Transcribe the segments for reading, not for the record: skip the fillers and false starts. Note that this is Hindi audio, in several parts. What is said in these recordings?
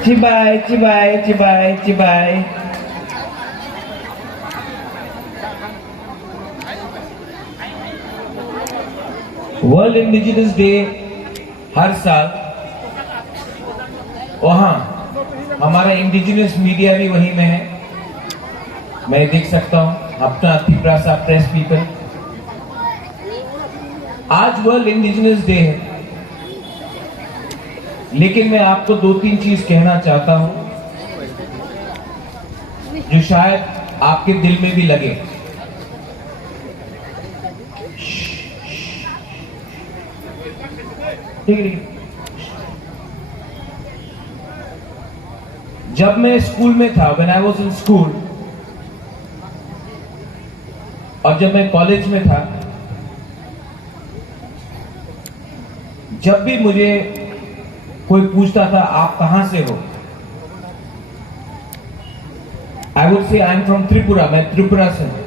चिबाय चिबाय चिबाय चिबाय। वर्ल्ड इंडिजिनस डे हर साल, वहां हमारा इंडिजिनस मीडिया भी वहीं में है, मैं देख सकता हूं अपना तिप्रासा प्रेस पीपल। आज वर्ल्ड इंडिजिनस डे है, लेकिन मैं आपको दो तीन चीज कहना चाहता हूं जो शायद आपके दिल में भी लगे। जब मैं स्कूल में था, when I was in school, और जब मैं कॉलेज में था, जब भी मुझे कोई पूछता था आप कहां से हो, I would say I am from Tripura, मैं त्रिपुरा से हूं।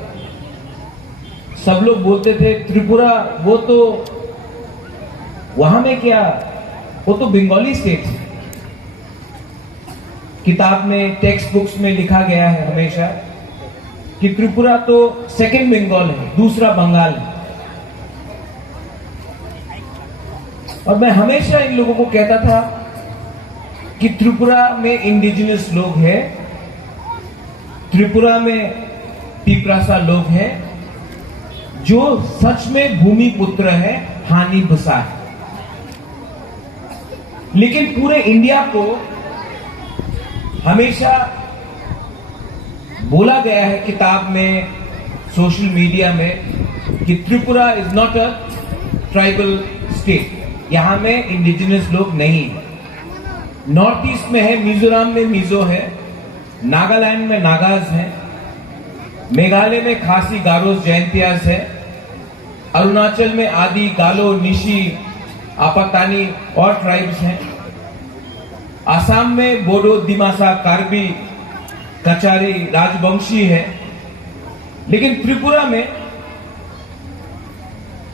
सब लोग बोलते थे त्रिपुरा, वो तो वहां में क्या, वो तो बंगाली स्टेट है। किताब में, टेक्स्ट बुक्स में लिखा गया है हमेशा कि त्रिपुरा तो सेकंड बंगाल है, दूसरा बंगाल है। और मैं हमेशा इन लोगों को कहता था कि त्रिपुरा में इंडिजिनस लोग हैं, त्रिपुरा में तिप्रासा लोग हैं जो सच में भूमि पुत्र है, हानि बसा है। लेकिन पूरे इंडिया को हमेशा बोला गया है किताब में, सोशल मीडिया में, कि Tripura is not a tribal state, यहां में इंडिजिनस लोग नहीं है। नॉर्थ ईस्ट में है, मिजोरम में मिजो है, नागालैंड में नागाज है, मेघालय में खासी गारोस जयंतियास है, अरुणाचल में आदि गालो निशी आपातानी और ट्राइब्स हैं, आसाम में बोडो दिमासा कार्बी कचारी राजवंशी है। लेकिन त्रिपुरा में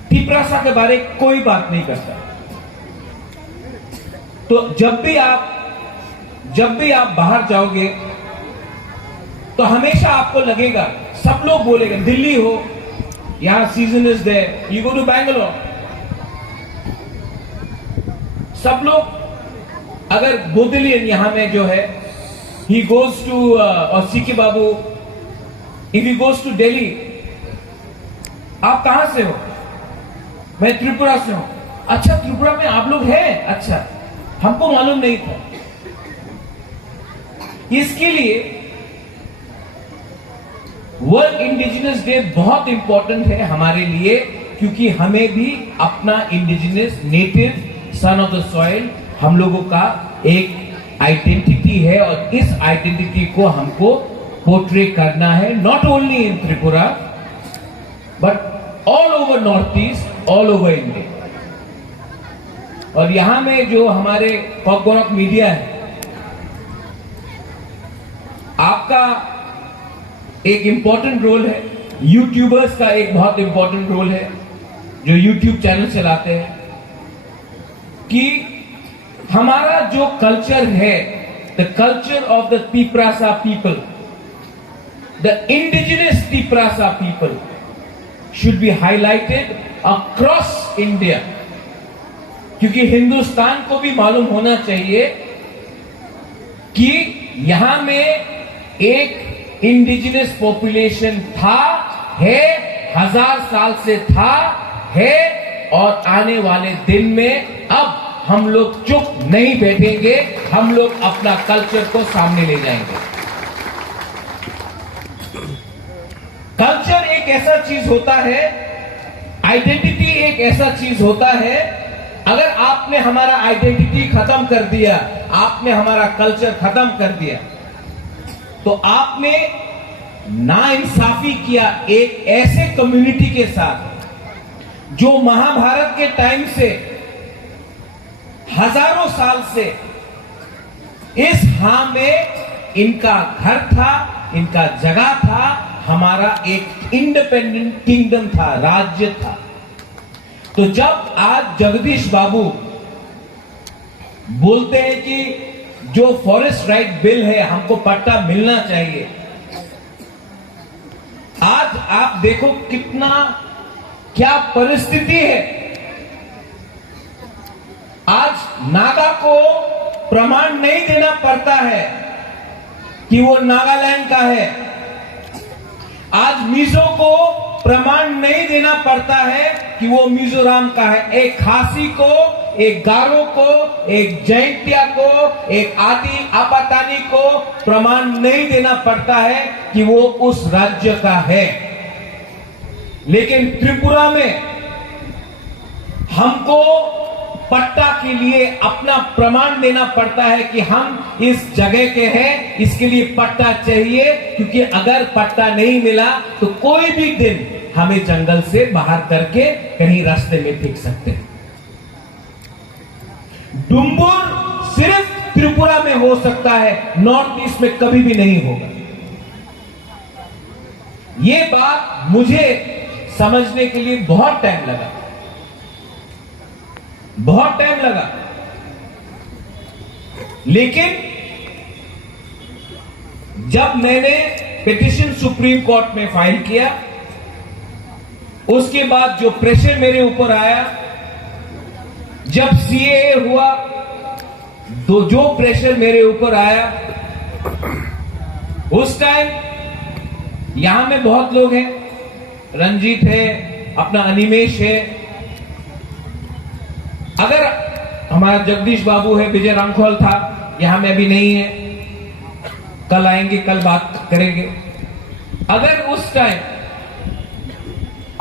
तिप्रासा के बारे में कोई बात नहीं करता। तो जब भी आप बाहर जाओगे तो हमेशा आपको लगेगा, सब लोग बोलेंगे, दिल्ली हो, यहां season is there, you go to Bangalore, सब लोग, अगर बोदलियन यहां में जो है, ही गोज टू, और CK Babu, if he goes to Delhi, आप कहां से हो? मैं त्रिपुरा से हूं। अच्छा, त्रिपुरा में आप लोग हैं? अच्छा, हमको मालूम नहीं था। इसके लिए वर्ल्ड इंडिजिनस डे बहुत इंपॉर्टेंट है हमारे लिए, क्योंकि हमें भी अपना indigenous native son of the soil, हम लोगों का एक आइडेंटिटी है, और इस आइडेंटिटी को हमको पोर्ट्रे करना है, not only in Tripura but all over north east, all over India. और यहां में जो हमारे कॉकबोरक मीडिया है, आपका एक इंपॉर्टेंट रोल है, यूट्यूबर्स का एक बहुत इंपॉर्टेंट रोल है जो यूट्यूब चैनल चलाते हैं, कि हमारा जो कल्चर है, the culture of the Tiprasa people, the indigenous Tiprasa people should be highlighted across India. क्योंकि हिंदुस्तान को भी मालूम होना चाहिए कि यहां में एक इंडिजिनस पॉपुलेशन था, है, 1000 साल से था, है, और आने वाले दिन में अब हम लोग चुप नहीं बैठेंगे, हम लोग अपना कल्चर को सामने ले जाएंगे। कल्चर एक ऐसा चीज होता है, आइडेंटिटी एक ऐसा चीज होता है, अगर आपने हमारा आइडेंटिटी खत्म कर दिया, आपने हमारा कल्चर खत्म कर दिया, तो आपने नाइंसाफी किया एक ऐसे कम्युनिटी के साथ जो महाभारत के टाइम से, हजारों साल से इस हां में इनका घर था, इनका जगह था, हमारा एक इंडिपेंडेंट किंगडम था, राज्य था। तो जब आज जगदीश बाबू बोलते हैं कि जो फॉरेस्ट राइट बिल है, हमको पट्टा मिलना चाहिए। आज आप देखो कितना क्या परिस्थिति है। आज नागा को प्रमाण नहीं देना पड़ता है कि वो नागालैंड का है। आज मिजो को प्रमाण नहीं देना पड़ता है कि वो मिजोरम का है। एक खासी को, एक गारो को, एक जैंतिया को, एक आदि आपातानी को प्रमाण नहीं देना पड़ता है कि वो उस राज्य का है। लेकिन त्रिपुरा में हमको पट्टा के लिए अपना प्रमाण देना पड़ता है कि हम इस जगह के हैं, इसके लिए पट्टा चाहिए। क्योंकि अगर पट्टा नहीं मिला तो कोई भी दिन हमें जंगल से बाहर करके कहीं रास्ते में फेंक सकते हैं। डुम्बुर सिर्फ त्रिपुरा में हो सकता है, नॉर्थ ईस्ट में कभी भी नहीं होगा। ये बात मुझे समझने के लिए बहुत टाइम लगा, बहुत टाइम लगा। लेकिन जब मैंने पिटीशन सुप्रीम कोर्ट में फाइल किया, उसके बाद जो प्रेशर मेरे ऊपर आया, जब सीएए हुआ तो जो प्रेशर मेरे ऊपर आया, उस टाइम यहां में बहुत लोग हैं, रंजीत है, अपना अनिमेश है, अगर हमारा जगदीश बाबू है, विजय रामखोल था, यहां में अभी नहीं है, कल आएंगे, कल बात करेंगे। अगर उस टाइम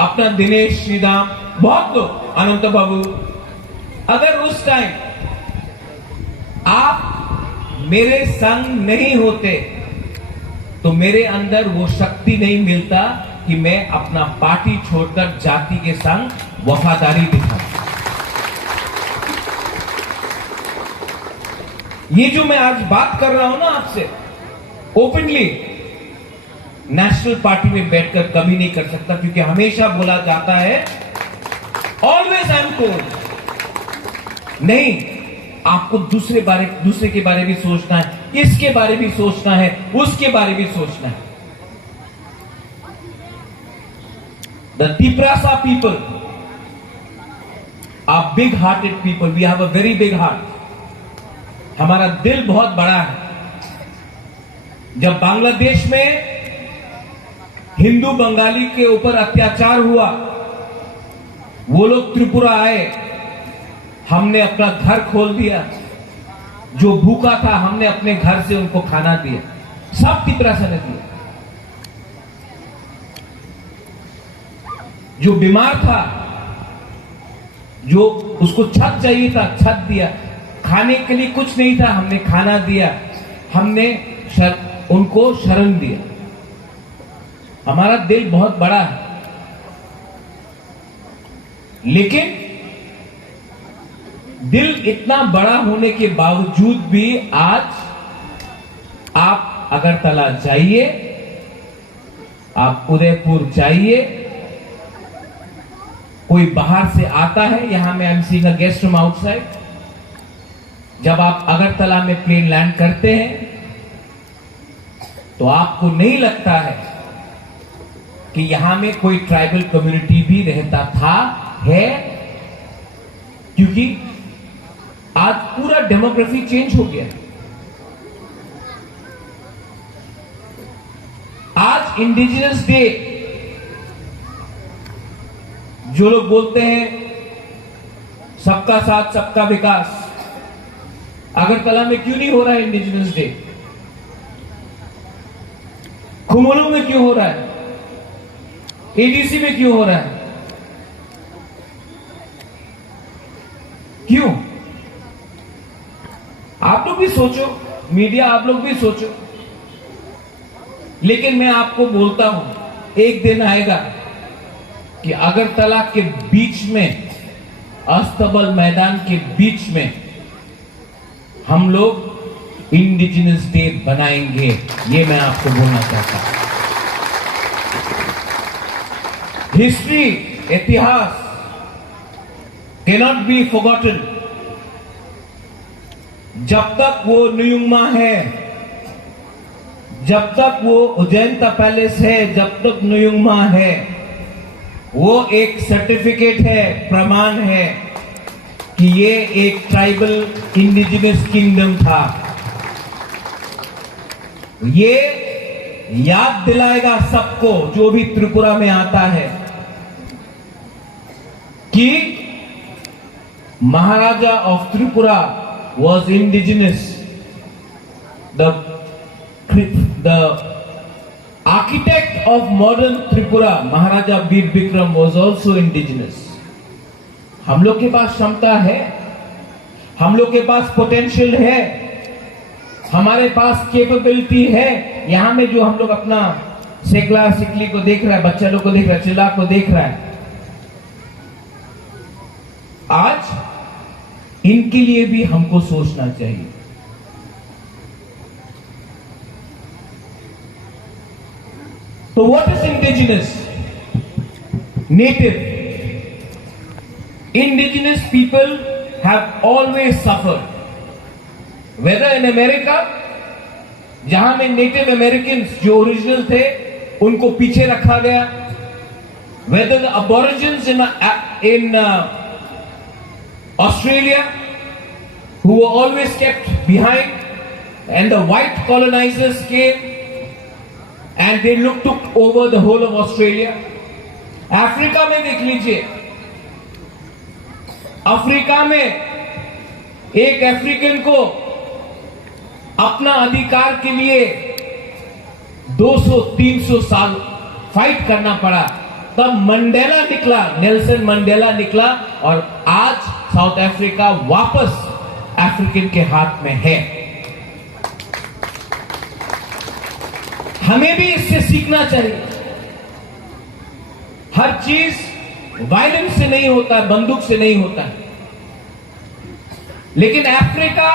अपना दिनेश श्रीदाम, बहुत लोग, अनंत बाबू, अगर उस टाइम आप मेरे संग नहीं होते तो मेरे अंदर वो शक्ति नहीं मिलता कि मैं अपना पार्टी छोड़कर जाति के संग वफादारी दिखाऊं। ये जो मैं आज बात कर रहा हूं ना आपसे ओपनली, नेशनल पार्टी में बैठकर कभी नहीं कर सकता, क्योंकि हमेशा बोला जाता है, ऑलवेज आई एम टोल्ड, नहीं, आपको दूसरे के बारे भी सोचना है, इसके बारे भी सोचना है, उसके बारे भी सोचना है। The Tiprasa people are big hearted people, we have a very big heart. हमारा दिल बहुत बड़ा है। जब बांग्लादेश में हिंदू बंगाली के ऊपर अत्याचार हुआ, वो लोग त्रिपुरा आए, हमने अपना घर खोल दिया, जो भूखा था हमने अपने घर से उनको खाना दिया, सब तिपरासा ने दिया। जो बीमार था, जो उसको छत चाहिए था, छत दिया, खाने के लिए कुछ नहीं था, हमने खाना दिया, हमने उनको शरण दिया। हमारा दिल बहुत बड़ा है, लेकिन दिल इतना बड़ा होने के बावजूद भी आज आप अगरतला जाइए, आप उदयपुर जाइए, कोई बाहर से आता है, यहां में I am seeing a guest from outside, जब आप अगरतला में प्लेन लैंड करते हैं तो आपको नहीं लगता है कि यहां में कोई ट्राइबल कम्युनिटी भी रहता था, है, क्योंकि आज पूरा डेमोग्राफी चेंज हो गया। आज इंडिजिनस डे जो लोग बोलते हैं सबका साथ सबका विकास, अगरतला में क्यों नहीं हो रहा है इंडिजिनस डे? खुमोलू में क्यों हो रहा है? एडीसी में क्यों हो रहा है? क्यों? आप लोग भी सोचो, मीडिया आप लोग भी सोचो। लेकिन मैं आपको बोलता हूं, एक दिन आएगा कि अगरतला के बीच में, अस्तबल मैदान के बीच में हम लोग इंडिजिनस डे बनाएंगे। ये मैं आपको बोलना चाहता हूं। हिस्ट्री, इतिहास कैनॉट बी फॉरगॉटन। जब तक वो न्यूमा है, जब तक वो उज्जैनता पैलेस है, जब तक न्यूमा है, वो एक सर्टिफिकेट है, प्रमाण है कि ये एक ट्राइबल इंडिजिनस किंगडम था। ये याद दिलाएगा सबको जो भी त्रिपुरा में आता है कि Maharaja of Tripura was indigenous. The architect of modern Tripura, Maharaja Veer Bikram, was also indigenous. हम लोग के पास क्षमता है, हम लोग के पास पोटेंशियल है, हमारे पास कैपेबिलिटी है। यहां में जो हम लोग अपना सेकला सिकली को देख रहा है, बच्चा लोग को देख रहा है, चिल्ला को देख रहा है, आज इनके लिए भी हमको सोचना चाहिए। तो what is indigenous? Native. Indigenous people have always suffered. Whether in America, जहां में नेटिव अमेरिकन्स जो ओरिजिनल थे उनको पीछे रखा गया, whether the aborigines in Australia who were always kept behind, and the white colonizers came and they took over the whole of Australia. Africa में देख लीजिए, अफ्रीका में एक अफ्रीकन को अपना अधिकार के लिए 200-300 साल फाइट करना पड़ा, तब मंडेला निकला, नेल्सन मंडेला निकला, और आज साउथ अफ्रीका वापस अफ्रीकन के हाथ में है। हमें भी इससे सीखना चाहिए। हर चीज वायलेंस से नहीं होता है, बंदूक से नहीं होता है। लेकिन Africa,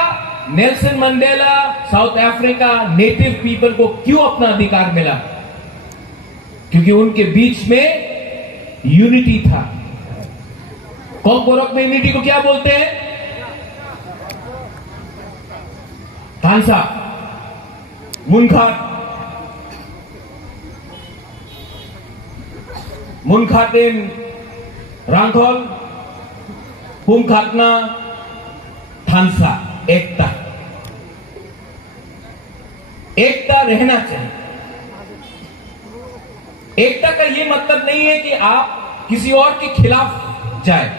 Nelson Mandela, south Africa, native people को क्यों अपना अधिकार मिला? क्योंकि उनके बीच में यूनिटी था। कॉकबोरक में यूनिटी को क्या बोलते हैं? थानसा, मुनखाट, मुनखाटेन, रांखोल, पुमखाटना, थानसा, एकता। एकता रहना चाहिए। एकता का यह मतलब नहीं है कि आप किसी और के खिलाफ जाए।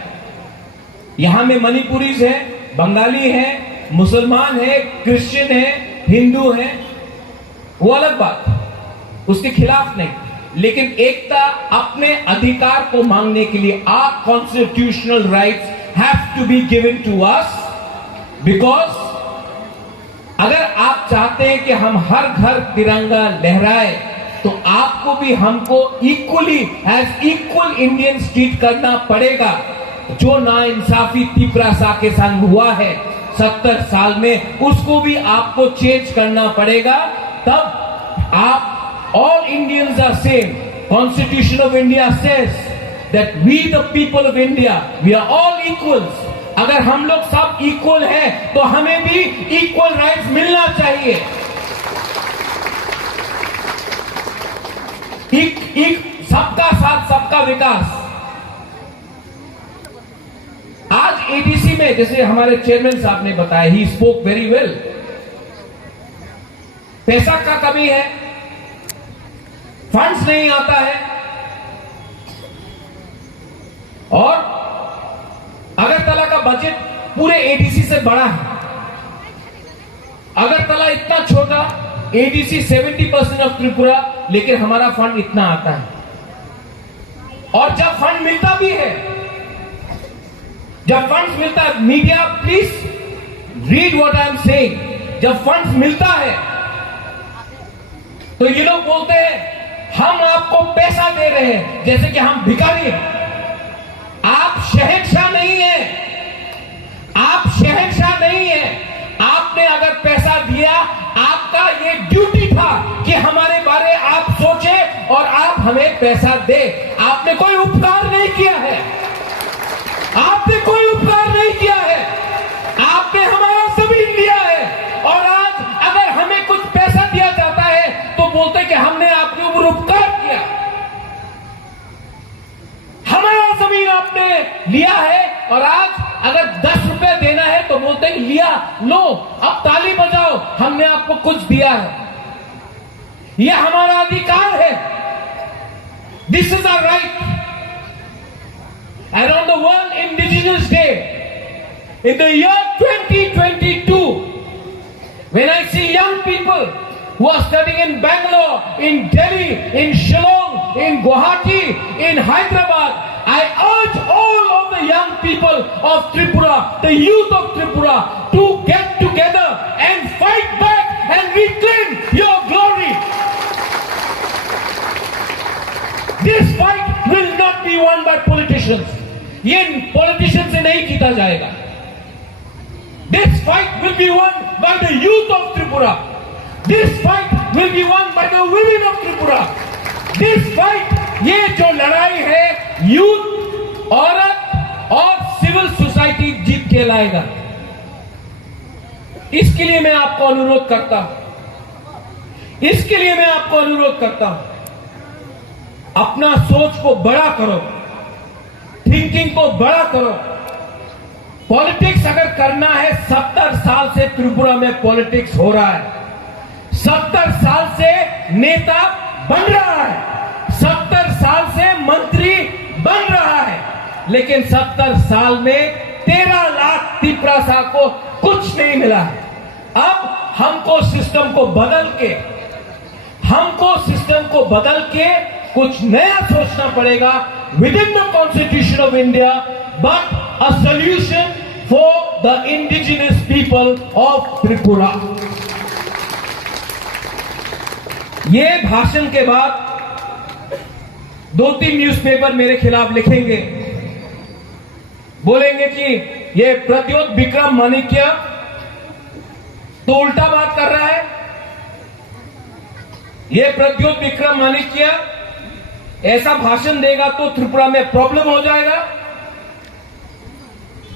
यहां में मणिपुरीज है, बंगाली है, मुसलमान है, क्रिश्चियन है, हिंदू है, वो अलग बात, उसके खिलाफ नहीं। लेकिन एकता अपने अधिकार को मांगने के लिए, our constitutional rights have to be given to us, because अगर आप चाहते हैं कि हम हर घर तिरंगा लहराए, तो आपको भी हमको equally as equal Indians treat करना पड़ेगा। जो नाइंसाफी तिपरासा के संग हुआ है 70 साल में, उसको भी आपको चेंज करना पड़ेगा। तब आप, all Indians are same. Constitution of India says that we the people of India, we are all equals. अगर हम लोग सब इक्वल हैं, तो हमें भी इक्वल राइट्स मिलना चाहिए। सबका साथ सबका विकास। आज एडीसी में, जैसे हमारे चेयरमैन साहब ने बताया, ही स्पोक वेरी वेल, पैसा का कमी है, फंड्स नहीं आता है, और अगरतला का बजट पूरे एडीसी से बड़ा है। अगरतला इतना छोटा, एडीसी 70% ऑफ त्रिपुरा, लेकिन हमारा फंड इतना आता है। और जब फंड मिलता भी है, जब फंड्स मिलता है, media please read what I am saying, जब फंड्स मिलता है तो ये लोग बोलते हैं हम आपको पैसा दे रहे हैं, जैसे कि हम भिखारी हैं। आप शहंशाह नहीं है, आप शहंशाह नहीं है। आपने अगर पैसा दिया, आपका ये ड्यूटी था कि हमारे बारे आप सोचे और आप हमें पैसा दे। आपने कोई उपकार नहीं किया है, आपने कोई उपकार नहीं किया है। आपने हमारा सब इंडिया लिया है, और आज अगर 10 रुपए देना है तो बोलते हैं लिया, लो अब ताली बजाओ, हमने आपको कुछ दिया है। यह हमारा अधिकार है। This is our right. And on the World Indigenous Day, in the year 2022, when I see young people who are studying in Bangalore, in Delhi, in Shillong, in Guwahati, in Hyderabad, I urge all of the young people of Tripura, the youth of Tripura, to get together and fight back and reclaim your glory. This fight will not be won by politicians. ये पॉलिटिशियन से नहीं जीता जाएगा। This fight will be won by the youth of Tripura. This fight will be won by the women of Tripura. This fight, ये जो लड़ाई है यूथ, औरत और सिविल सोसाइटी जीत के लाएगा। इसके लिए मैं आपको अनुरोध करता हूं, इसके लिए मैं आपको अनुरोध करता हूं, अपना सोच को बड़ा करो, थिंकिंग को बड़ा करो। पॉलिटिक्स अगर करना है, 70 साल से त्रिपुरा में पॉलिटिक्स हो रहा है, 70 साल से नेता बन रहा है, 70 साल से मंत्री बन रहा है, लेकिन 70 साल में 13 लाख त्रिपुरा को कुछ नहीं मिला है। अब हमको सिस्टम को बदल के कुछ नया सोचना पड़ेगा within the Constitution of India, but a solution for the indigenous people of Tripura. ये भाषण के बाद 2-3 न्यूज़पेपर मेरे खिलाफ लिखेंगे, बोलेंगे कि ये प्रद्योत विक्रम माणिक्य तो उल्टा बात कर रहा है, ये प्रद्योत विक्रम माणिक्य ऐसा भाषण देगा तो त्रिपुरा में प्रॉब्लम हो जाएगा।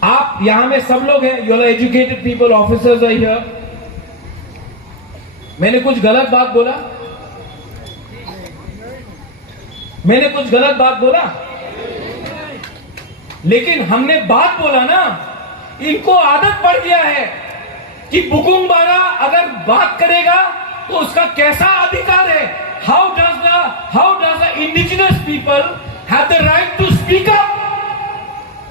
आप यहां में सब लोग हैं, you are educated people, officers are here. मैंने कुछ गलत बात बोला? मैंने कुछ गलत बात बोला? लेकिन हमने बात बोला ना, इनको आदत पड़ गया है कि बुकुंग बारा अगर बात करेगा तो उसका कैसा अधिकार है। How does the indigenous people have the right to speak up?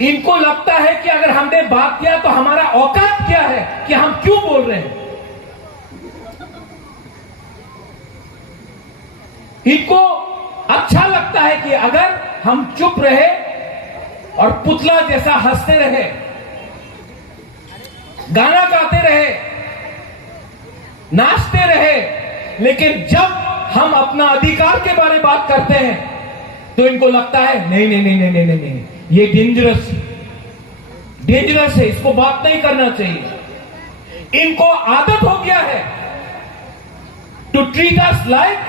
इनको लगता है कि अगर हमने बात किया तो हमारा औकात क्या है कि हम क्यों बोल रहे हैं। इनको अच्छा लगता है कि अगर हम चुप रहे और पुतला जैसा हंसते रहे, गाना गाते रहे, नाचते रहे, लेकिन जब हम अपना अधिकार के बारे में बात करते हैं तो इनको लगता है नहीं नहीं नहीं नहीं नहीं नहीं, ये डेंजरस है, इसको बात नहीं करना चाहिए। इनको आदत हो गया है to treat us like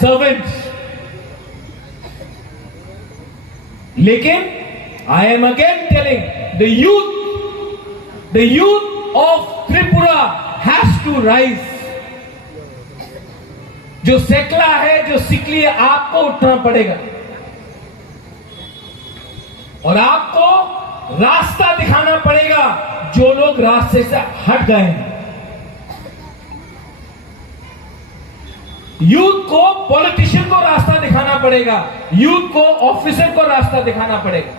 servants. लेकिन I am again telling the youth of Tripura has to rise. जो सेकला है, जो सिकली है, आपको उठना पड़ेगा और आपको रास्ता दिखाना पड़ेगा जो लोग रास्ते से हट गए हैं। यूथ को पॉलिटिशियन को रास्ता दिखाना पड़ेगा, यूथ को ऑफिसर को रास्ता दिखाना पड़ेगा।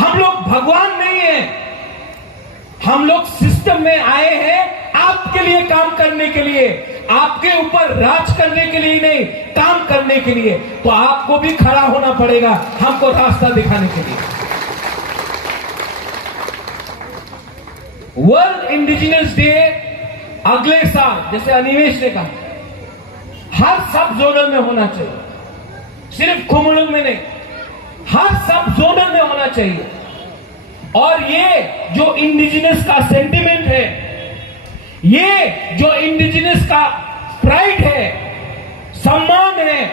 हम लोग भगवान नहीं है, हम लोग सिस्टम में आए हैं आपके लिए काम करने के लिए, आपके ऊपर राज करने के लिए नहीं, काम करने के लिए। तो आपको भी खड़ा होना पड़ेगा हमको रास्ता दिखाने के लिए। वर्ल्ड इंडिजिनस डे अगले साल, जैसे अनिमेश ने कहा, हर सब जोनल में होना चाहिए, सिर्फ कुमुलुंग में नहीं, हर सब जोनल में होना चाहिए। और ये जो इंडिजिनस का सेंटिमेंट है, ये जो इंडिजिनस का प्राइड है, सम्मान है,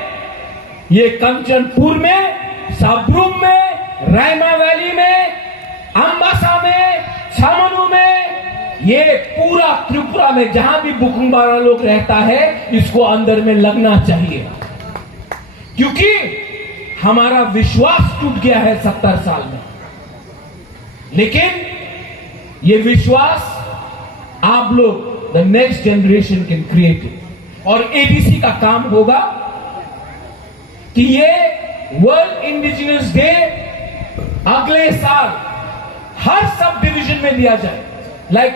ये कंचनपुर में, साब्रुम में, रायमा वैली में, अंबासा में, छामनू में, ये पूरा त्रिपुरा में जहां भी बुकुंबारा लोग रहता है, इसको अंदर में लगना चाहिए। क्योंकि हमारा विश्वास टूट गया है 70 साल में, लेकिन ये विश्वास आप लोग the next generation can create it. और एडीसी का काम होगा कि ये वर्ल्ड इंडिजिनस डे अगले साल हर सब डिवीजन में लिया जाए। Like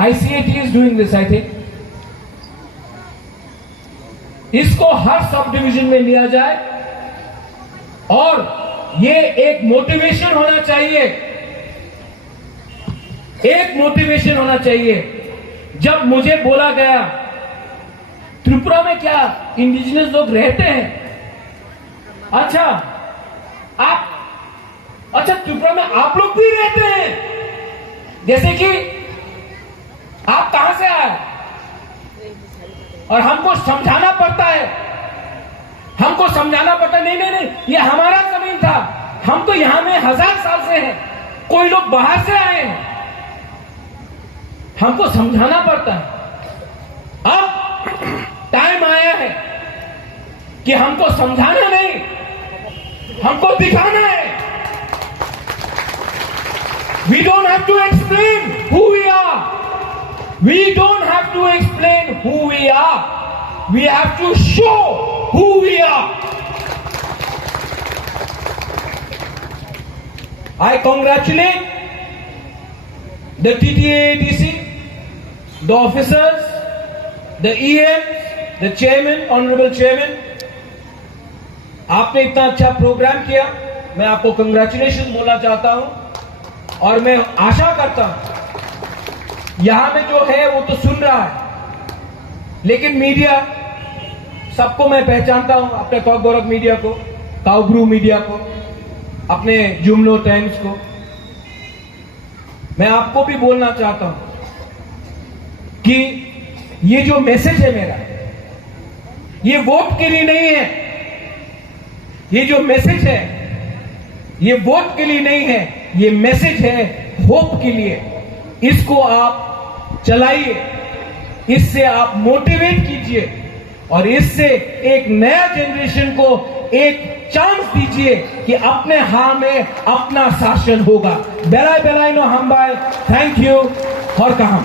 ICAT is doing this, I think इसको हर सब डिवीजन में लिया जाए और ये एक मोटिवेशन होना चाहिए, एक मोटिवेशन होना चाहिए। जब मुझे बोला गया त्रिपुरा में क्या इंडिजिनस लोग रहते हैं, अच्छा त्रिपुरा में आप लोग भी रहते हैं, जैसे कि आप कहां से आए, और हमको समझाना पड़ता है, हमको समझाना पड़ता है नहीं, ये हमारा जमीन था, हम तो यहां में 1000 साल से हैं, कोई लोग बाहर से आए हैं, हमको समझाना पड़ता है। अब टाइम आया है कि हमको समझाना नहीं, हमको दिखाना है। We don't have to explain who we are. We don't have to explain who we are. We have to show who we are. I congratulate the TTADC, the officers, the EMs, the chairman, honorable chairman. आपने इतना अच्छा प्रोग्राम किया, मैं आपको कंग्रेचुलेशन बोलना चाहता हूं, और मैं आशा करता हूं यहां में जो है वो तो सुन रहा है, लेकिन मीडिया सबको मैं पहचानता हूं, अपने टॉक गोरख मीडिया को, काउब्रू मीडिया को, अपने जुमलो टाइम्स को। मैं आपको भी बोलना चाहता हूं कि ये जो मैसेज है मेरा, ये वोट के लिए नहीं है, ये जो मैसेज है ये वोट के लिए नहीं है, ये मैसेज है होप के लिए। इसको आप चलाइए, इससे आप मोटिवेट कीजिए, और इससे एक नया जनरेशन को एक चांस दीजिए कि अपने हाथ में अपना शासन होगा। बेलाय बेलाय नो हम बाय, थैंक यू और कहा।